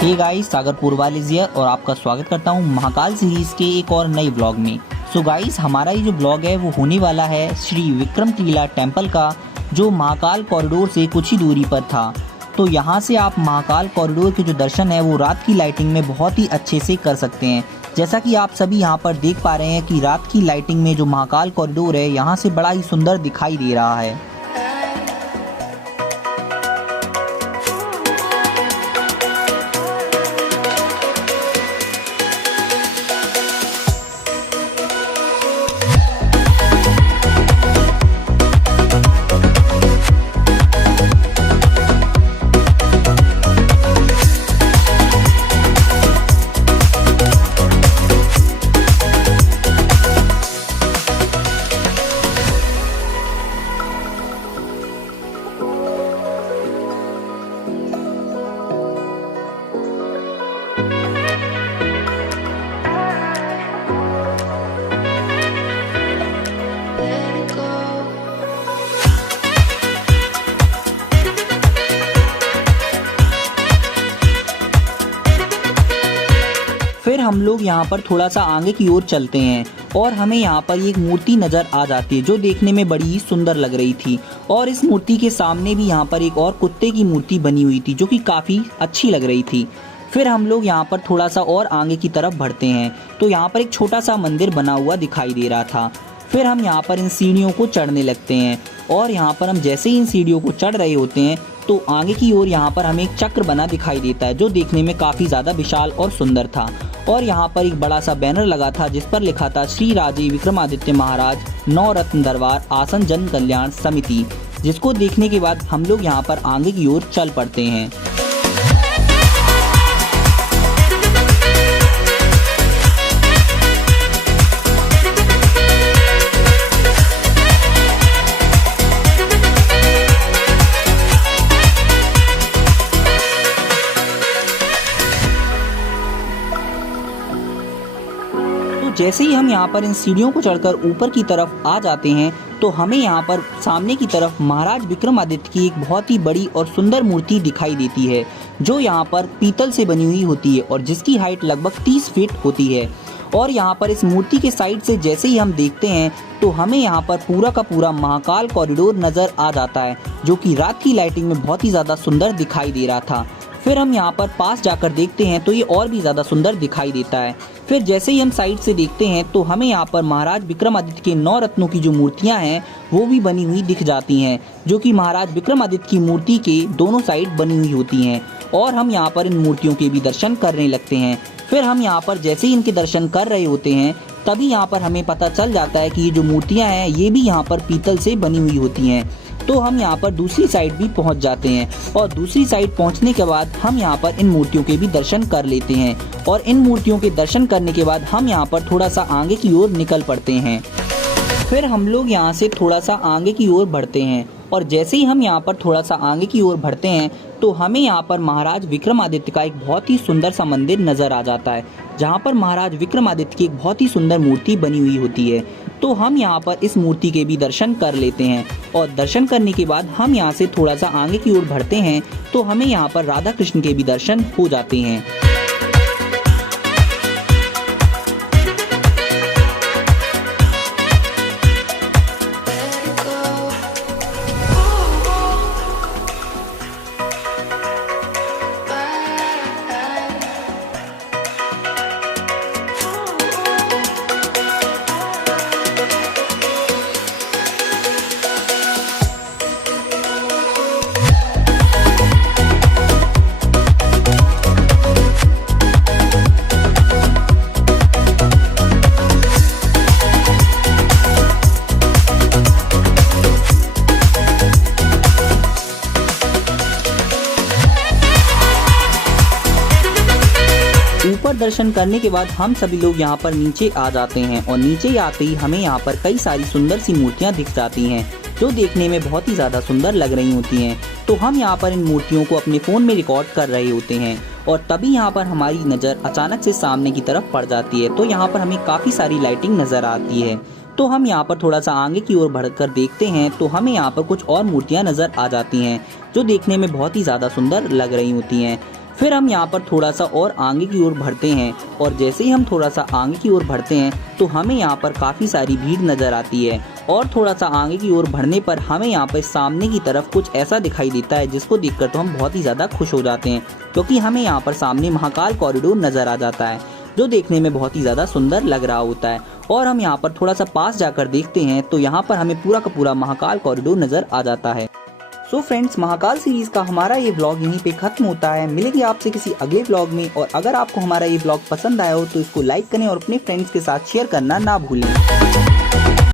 Hey guys, Sagar पूर्वालिस here और आपका स्वागत करता हूं महाकाल सीरीज के एक और नए व्लॉग में। सो गाइस, हमारा ये जो व्लॉग है वो होने वाला है श्री विक्रमकीला टेम्पल का, जो महाकाल कॉरिडोर से कुछ ही दूरी पर था। तो यहाँ से आप महाकाल कॉरिडोर के जो दर्शन है वो रात की लाइटिंग में बहुत ही अच्छे से कर सकते हैं। जैसा कि आप सभी यहाँ पर देख पा रहे हैं कि रात की लाइटिंग में जो महाकाल कॉरिडोर है यहाँ से बड़ा ही सुंदर दिखाई दे रहा है। फिर हम लोग यहाँ पर थोड़ा सा आगे की ओर चलते हैं और हमें यहाँ पर एक मूर्ति नज़र आ जाती है जो देखने में बड़ी ही सुंदर लग रही थी। और इस मूर्ति के सामने भी यहाँ पर एक और कुत्ते की मूर्ति बनी हुई थी जो कि काफ़ी अच्छी लग रही थी। फिर हम लोग यहाँ पर थोड़ा सा और आगे की तरफ बढ़ते हैं तो यहाँ पर एक छोटा सा मंदिर बना हुआ दिखाई दे रहा था। फिर हम यहाँ पर इन सीढ़ियों को चढ़ने लगते हैं और यहाँ पर हम जैसे ही इन सीढ़ियों को चढ़ रहे होते हैं तो आगे की ओर यहाँ पर हमें एक चक्र बना दिखाई देता है जो देखने में काफ़ी ज़्यादा विशाल और सुंदर था। और यहाँ पर एक बड़ा सा बैनर लगा था जिस पर लिखा था श्री राजे विक्रमादित्य महाराज नवरत्न दरबार आसन जन कल्याण समिति, जिसको देखने के बाद हम लोग यहाँ पर आगे की ओर चल पड़ते हैं। जैसे ही हम यहाँ पर इन सीढ़ियों को चढ़कर ऊपर की तरफ आ जाते हैं तो हमें यहाँ पर सामने की तरफ महाराज विक्रमादित्य की एक बहुत ही बड़ी और सुंदर मूर्ति दिखाई देती है जो यहाँ पर पीतल से बनी हुई होती है और जिसकी हाइट लगभग 30 फीट होती है। और यहाँ पर इस मूर्ति के साइड से जैसे ही हम देखते हैं तो हमें यहाँ पर पूरा का पूरा महाकाल कॉरिडोर नज़र आ जाता है जो कि रात की लाइटिंग में बहुत ही ज़्यादा सुंदर दिखाई दे रहा था। फिर हम यहाँ पर पास जाकर देखते हैं तो ये और भी ज़्यादा सुंदर दिखाई देता है। फिर जैसे ही हम साइड से देखते हैं तो हमें यहाँ पर महाराज विक्रमादित्य के 9 रत्नों की जो मूर्तियाँ हैं वो भी बनी हुई दिख जाती हैं जो कि महाराज विक्रमादित्य की मूर्ति के दोनों साइड बनी हुई होती हैं। और हम यहाँ पर इन मूर्तियों के भी दर्शन करने लगते हैं। फिर हम यहाँ पर जैसे ही इनके दर्शन कर रहे होते हैं तभी यहाँ पर हमें पता चल जाता है कि ये जो मूर्तियाँ हैं ये भी यहाँ पर पीतल से बनी हुई होती हैं। तो हम यहाँ पर दूसरी साइड भी पहुँच जाते हैं और दूसरी साइड पहुँचने के बाद हम यहाँ पर इन मूर्तियों के भी दर्शन कर लेते हैं। और इन मूर्तियों के दर्शन करने के बाद हम यहाँ पर थोड़ा सा आगे की ओर निकल पड़ते हैं। फिर हम लोग यहाँ से थोड़ा सा आगे की ओर बढ़ते हैं और जैसे ही हम यहाँ पर थोड़ा सा आगे की ओर बढ़ते हैं तो हमें यहाँ पर महाराज विक्रमादित्य का एक बहुत ही सुंदर सा मंदिर नज़र आ जाता है जहाँ पर महाराज विक्रमादित्य की एक बहुत ही सुंदर मूर्ति बनी हुई होती है। तो हम यहाँ पर इस मूर्ति के भी दर्शन कर लेते हैं और दर्शन करने के बाद हम यहाँ से थोड़ा सा आगे की ओर बढ़ते हैं तो हमें यहाँ पर राधा कृष्ण के भी दर्शन हो जाते हैं। ऊपर दर्शन करने के बाद हम सभी लोग यहाँ पर नीचे आ जाते हैं और नीचे आते ही हमें यहाँ पर कई सारी सुंदर सी मूर्तियाँ दिख जाती हैं जो देखने में बहुत ही ज़्यादा सुंदर लग रही होती हैं। तो हम यहाँ पर इन मूर्तियों को अपने फ़ोन में रिकॉर्ड कर रहे होते हैं और तभी यहाँ पर हमारी नज़र अचानक से सामने की तरफ पड़ जाती है। तो यहाँ पर हमें काफ़ी सारी लाइटिंग नज़र आती है। तो हम यहाँ पर थोड़ा सा आगे की ओर बढ़कर देखते हैं तो हमें यहाँ पर कुछ और मूर्तियाँ नज़र आ जाती हैं जो देखने में बहुत ही ज़्यादा सुंदर लग रही होती हैं। फिर हम यहाँ पर थोड़ा सा और आगे की ओर बढ़ते हैं और जैसे ही हम थोड़ा सा आगे की ओर बढ़ते हैं तो हमें यहाँ पर काफ़ी सारी भीड़ नज़र आती है और थोड़ा सा आगे की ओर बढ़ने पर हमें यहाँ पर सामने की तरफ कुछ ऐसा दिखाई देता है जिसको देखकर तो हम बहुत ही ज़्यादा खुश हो जाते हैं, क्योंकि हमें यहाँ पर सामने महाकाल कॉरिडोर नज़र आ जाता है जो देखने में बहुत ही ज़्यादा सुंदर लग रहा होता है। और हम यहाँ पर थोड़ा सा पास जाकर देखते हैं तो यहाँ पर हमें पूरा का पूरा महाकाल कॉरिडोर नज़र आ जाता है। सो फ्रेंड्स, महाकाल सीरीज का हमारा ये व्लॉग यहीं पे खत्म होता है। मिलेंगे आपसे किसी अगले व्लॉग में, और अगर आपको हमारा ये व्लॉग पसंद आया हो तो इसको लाइक करें और अपने फ्रेंड्स के साथ शेयर करना ना भूलें।